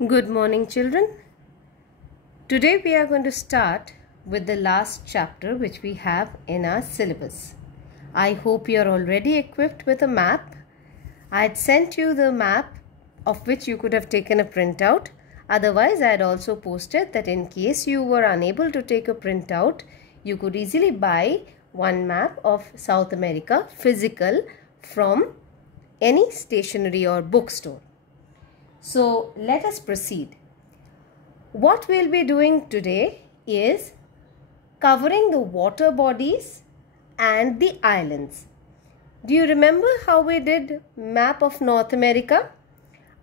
Good morning, children. Today we are going to start with the last chapter which we have in our syllabus. I hope you are already equipped with a map. I had sent you the map of which you could have taken a printout. Otherwise, I had also posted that in case you were unable to take a printout, you could easily buy one map of South America physical from any stationery or bookstore. So let us proceed. What we'll be doing today is covering the water bodies and the islands. Do you remember how we did map of North America?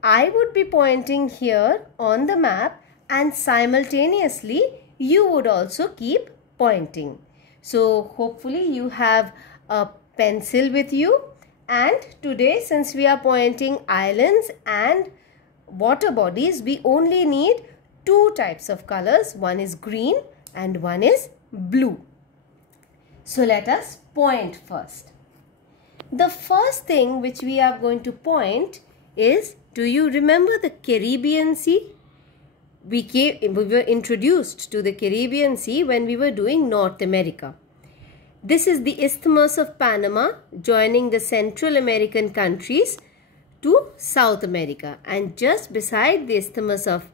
I would be pointing here on the map and simultaneously you would also keep pointing. So hopefully you have a pencil with you, and today since we are pointing islands and water bodies, we only need two types of colors. One is green and one is blue. So let us point first. The first thing which we are going to point is, do you remember the Caribbean Sea? We were introduced to the Caribbean Sea when we were doing North America. This is the Isthmus of Panama joining the Central American countries to South America, and just beside the Isthmus of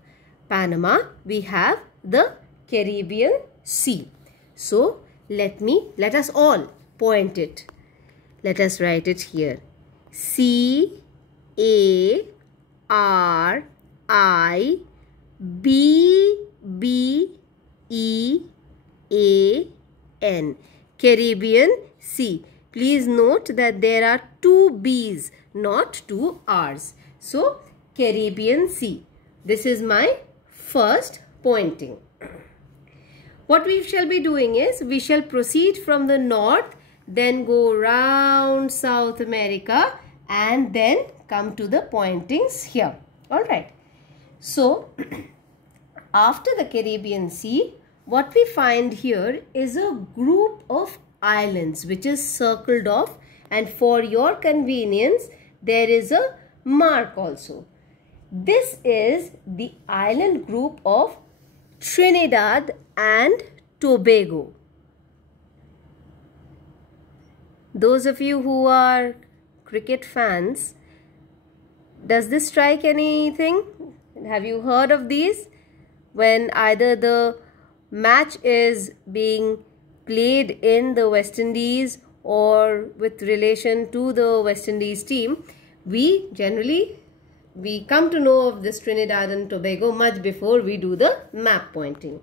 Panama we have the Caribbean Sea. So let us all point it. Let us write it here. C-A-R-I-B-B-E-A-N. Caribbean Sea. Please note that there are two B's, not two R's. So, Caribbean Sea. This is my first pointing. What we shall be doing is, we shall proceed from the north, then go round South America and then come to the pointings here. Alright. So, after the Caribbean Sea, what we find here is a group of islands which is circled off, and for your convenience there is a mark also. This is the island group of Trinidad and Tobago. Those of you who are cricket fans, does this strike anything? Have you heard of these? When either the match is being played in the West Indies or with relation to the West Indies team, we come to know of this Trinidad and Tobago much before we do the map pointing.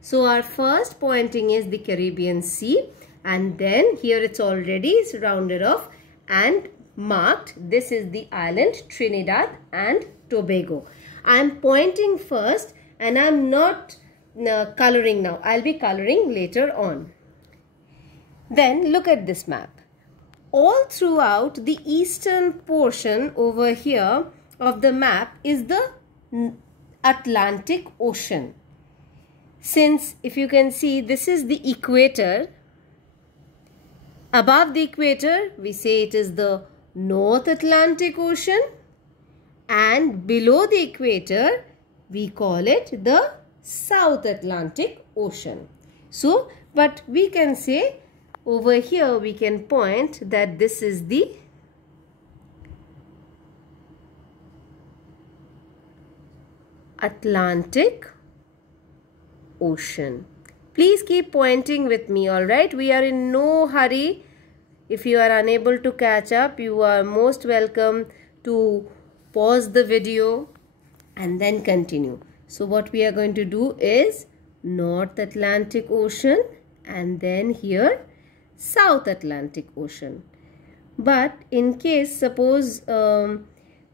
So our first pointing is the Caribbean Sea, and then here it's already rounded off and marked. This is the island Trinidad and Tobago. I am pointing first and I am not coloring now. I'll be coloring later on. Then look at this map. All throughout the eastern portion over here of the map is the Atlantic Ocean. Since if you can see, this is the equator. Above the equator we say it is the North Atlantic Ocean, and below the equator we call it the South Atlantic Ocean. So, but we can say over here we can point that this is the Atlantic Ocean. Please keep pointing with me, alright? We are in no hurry. If you are unable to catch up, you are most welcome to pause the video and then continue. So what we are going to do is North Atlantic Ocean and then here South Atlantic Ocean. But in case suppose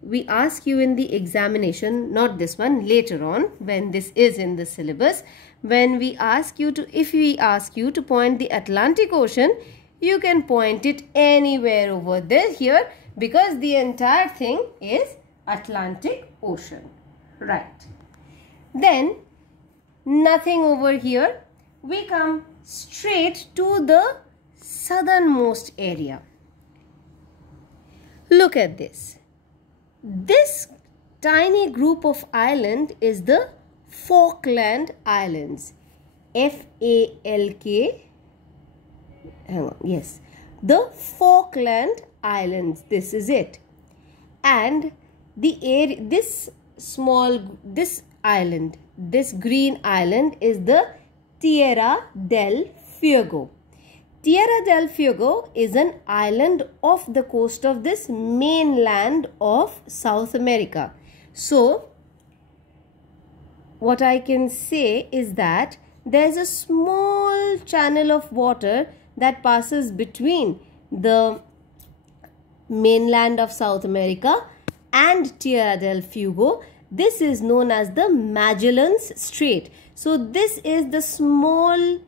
we ask you in the examination, not this one, later on when this is in the syllabus, when we ask you to, if we ask you to point the Atlantic Ocean, you can point it anywhere over there here, because the entire thing is Atlantic Ocean, right? Then nothing over here. We come straight to the southernmost area. Look at this. This tiny group of island is the Falkland Islands. F-A-L-K. Hang on, yes. The Falkland Islands. This is it. And the area, this island, this green island is the Tierra del Fuego. Tierra del Fuego is an island off the coast of this mainland of South America. So, what I can say is that there's a small channel of water that passes between the mainland of South America and Tierra del Fuego. This is known as the Magellan's Strait. So this is the small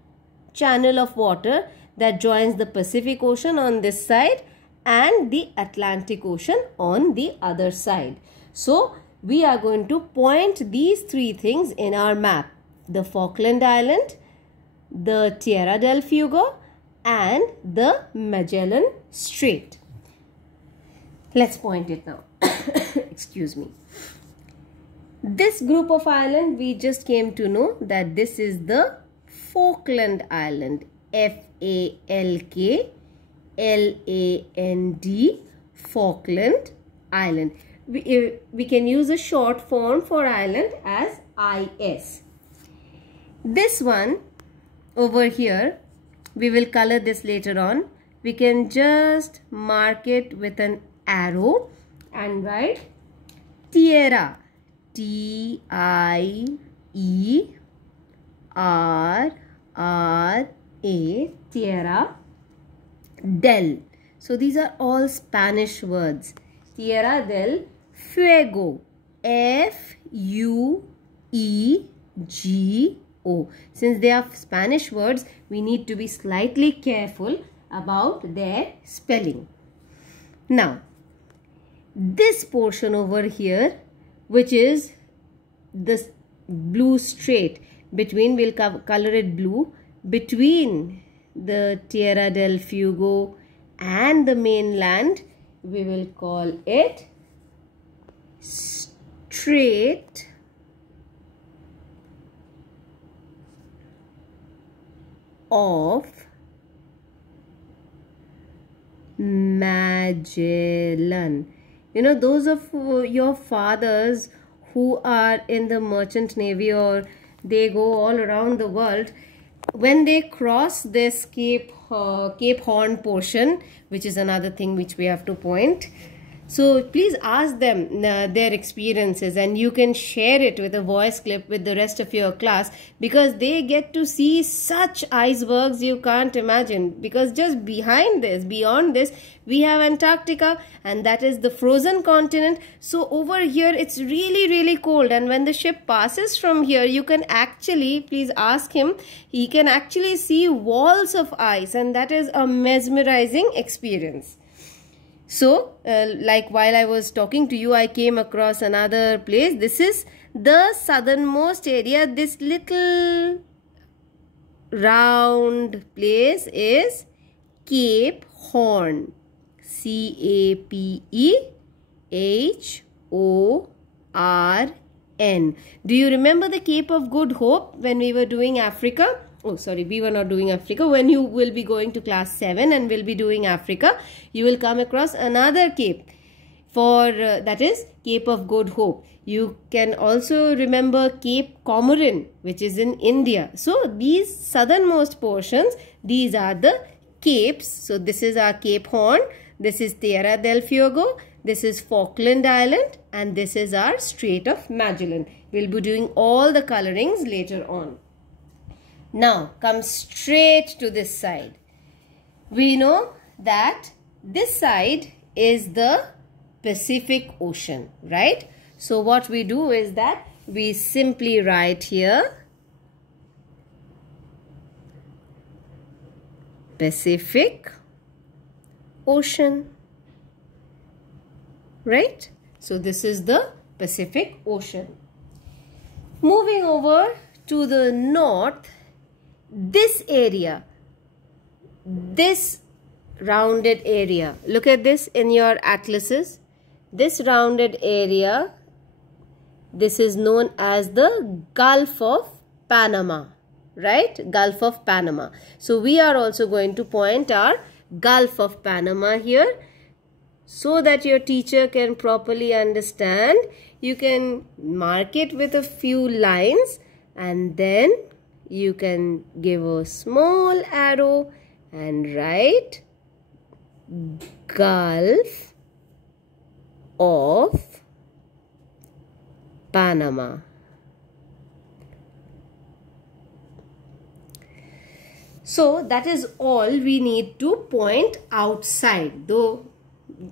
channel of water that joins the Pacific Ocean on this side and the Atlantic Ocean on the other side. So we are going to point these three things in our map: the Falkland Island, the Tierra del Fuego, and the Magellan Strait. Let's point it now. Excuse me. This group of island, we just came to know that this is the Falkland Island. F-A-L-K-L-A-N-D, Falkland Island. We can use a short form for island as IS. This one over here, we will color this later on. We can just mark it with an arrow and write Tierra, T-I-E-R-R-A, Tierra del. So these are all Spanish words. Tierra del Fuego, F-U-E-G-O. Since they are Spanish words, we need to be slightly careful about their spelling. Now, this portion over here, which is this blue strait, between, we'll color it blue, between the Tierra del Fuego and the mainland, we will call it Strait of Magellan. You know, those of your fathers who are in the merchant navy or they go all around the world, when they cross this Cape Horn portion, which is another thing which we have to point. So please ask them their experiences, and you can share it with a voice clip with the rest of your class, because they get to see such icebergs you can't imagine. Because just behind this, beyond this, we have Antarctica, and that is the frozen continent. So over here it's really cold, and when the ship passes from here, you can actually, please ask him, he can actually see walls of ice, and that is a mesmerizing experience. So, like while I was talking to you, I came across another place. This is the southernmost area. This little round place is Cape Horn. C-A-P-E-H-O-R-N. Do you remember the Cape of Good Hope when we were doing Africa? Oh, sorry, we were not doing Africa. When you will be going to class 7 and will be doing Africa, you will come across another cape for that is Cape of Good Hope. You can also remember Cape Comorin, which is in India. So these southernmost portions, these are the capes. So this is our Cape Horn, this is Tierra del Fuego, this is Falkland Island, and this is our Strait of Magellan. We'll be doing all the colorings later on. Now come straight to this side. We know that this side is the Pacific Ocean, right? So what we do is that we simply write here Pacific Ocean, right? So this is the Pacific Ocean. Moving over to the north, this area, this rounded area, look at this in your atlases. This rounded area This is known as the Gulf of Panama, right? Gulf of Panama. So we are also going to point our Gulf of Panama here so that your teacher can properly understand. You can mark it with a few lines and then you can give a small arrow and write Gulf of Panama. So that is all we need to point outside, though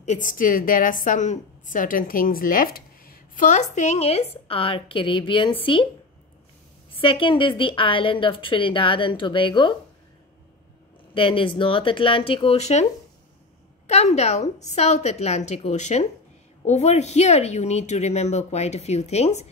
it's still there are some certain things left. First thing is our Caribbean Sea. Second is the island of Trinidad and Tobago. Then is North Atlantic Ocean. Come down, South Atlantic Ocean. Over here you need to remember quite a few things.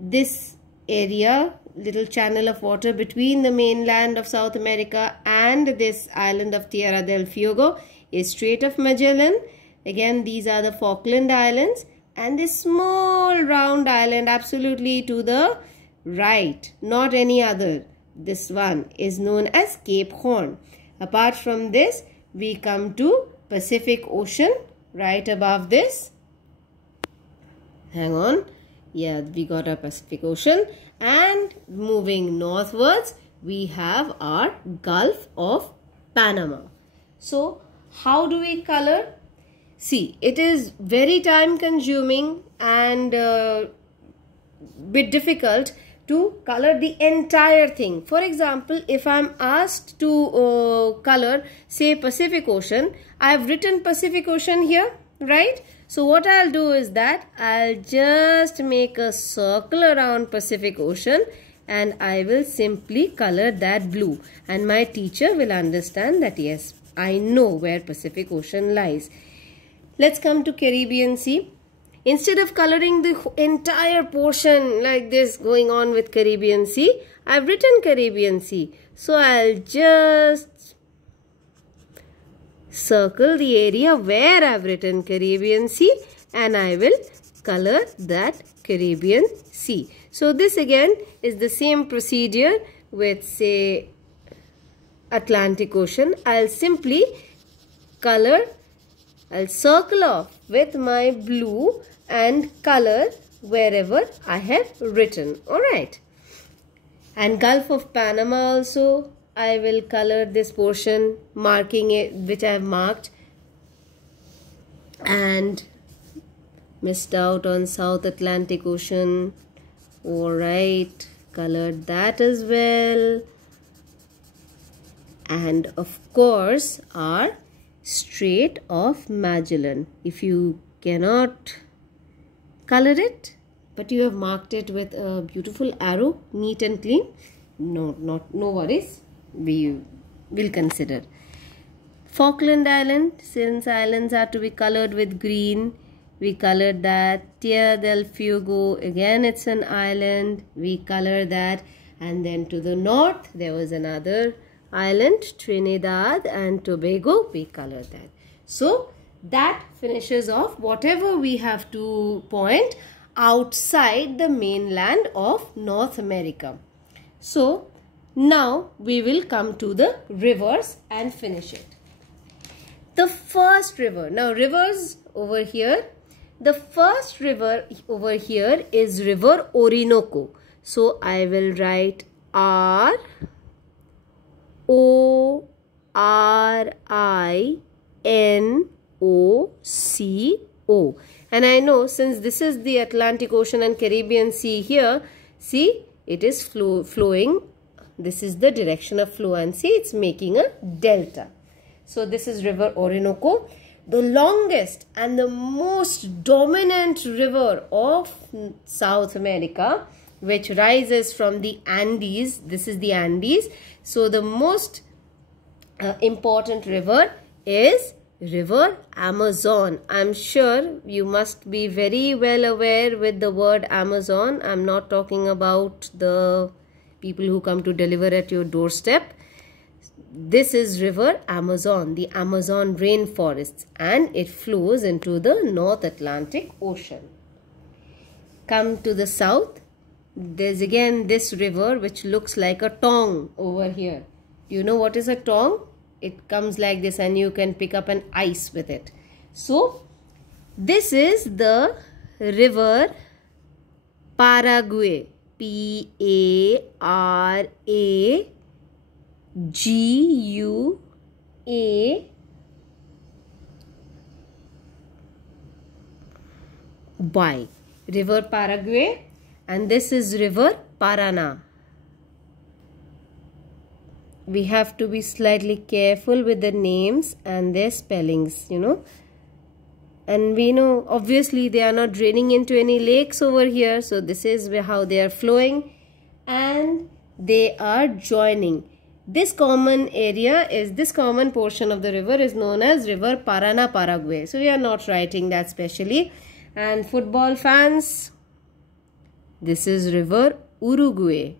This area, little channel of water between the mainland of South America and this island of Tierra del Fuego is Strait of Magellan. Again, these are the Falkland Islands, and this small round island absolutely to the right, not any other. This one is known as Cape Horn. Apart from this, we come to Pacific Ocean right above this. Hang on. Yeah, we got our Pacific Ocean, and moving northwards, we have our Gulf of Panama. So, how do we color? See, it is very time consuming and bit difficult to color the entire thing. For example, if I am asked to color, say, Pacific Ocean, I have written Pacific Ocean here, right? So what I'll do is that I'll just make a circle around Pacific Ocean and I will simply color that blue, and my teacher will understand that yes, I know where Pacific Ocean lies. Let's come to Caribbean Sea. Instead of coloring the entire portion like this going on with Caribbean Sea, I've written Caribbean Sea. So I'll just circle the area where I've written Caribbean Sea and I will color that Caribbean Sea. So this again is the same procedure with, say, Atlantic Ocean. I'll simply color, I'll circle off with my blue and color wherever I have written. Alright. And Gulf of Panama also, I will color this portion, marking it, which I have marked, and missed out on South Atlantic Ocean. Alright, colored that as well. And of course, our Strait of Magellan. If you cannot color it, but you have marked it with a beautiful arrow, neat and clean, no worries, we will consider. Falkland Island, since islands are to be colored with green, we colored that. Tierra del Fuego, again it's an island, we color that. And then to the north there was another island, Trinidad and Tobago, we colored that. So that finishes off whatever we have to point outside the mainland of North America. So now we will come to the rivers and finish it. The first river, now rivers over here, the first river over here is River Orinoco. So I will write R-O-R-I-N-O-C-O. And I know since this is the Atlantic Ocean and Caribbean Sea here, see, it is flowing. This is the direction of flow, and see, it's making a delta. So this is River Orinoco, the longest and the most dominant river of South America, which rises from the Andes. This is the Andes. So the most important river is River Amazon. I'm sure you must be very well aware with the word Amazon. I'm not talking about the people who come to deliver at your doorstep. This is River Amazon, the Amazon rainforests, and it flows into the North Atlantic Ocean. come to the south, there's again this river which looks like a tong over here. Do you know what is a tong? It comes like this and you can pick up an ice with it. So this is the river Paraguay. Paraguay. River Paraguay, and this is river Parana. We have to be slightly careful with the names and their spellings, you know. And we know obviously they are not draining into any lakes over here. So this is how they are flowing and they are joining. This common area is, this common portion of the river is known as river Parana Paraguay. So we are not writing that specially. And football fans, this is river Uruguay.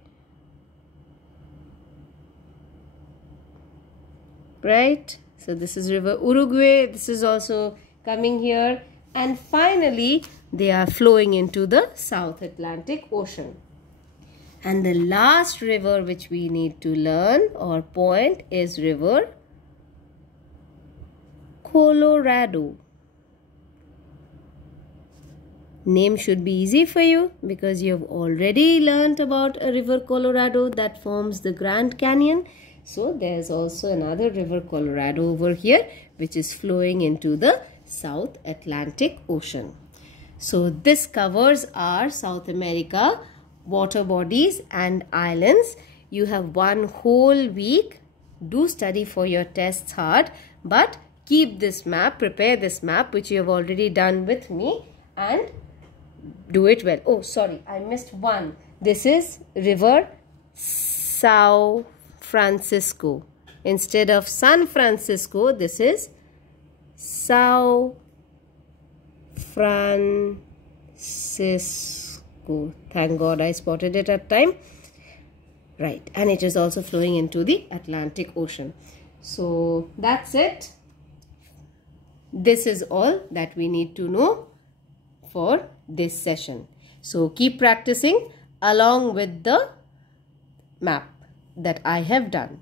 Right? So this is river Uruguay. This is also coming here. And finally, they are flowing into the South Atlantic Ocean. And the last river which we need to learn or point is river Colorado. Name should be easy for you because you have already learnt about a river Colorado that forms the Grand Canyon. So there's also another river Colorado over here which is flowing into the South Atlantic Ocean. So this covers our South America water bodies and islands. You have one whole week. Do study for your tests hard, but keep this map, prepare this map which you have already done with me and do it well. Oh, sorry, I missed one. This is river São Francisco. Instead of San Francisco, this is São Francisco. Thank God I spotted it at time. Right, and it is also flowing into the Atlantic Ocean. So that's it. This is all that we need to know for this session. So keep practicing along with the map that I have done.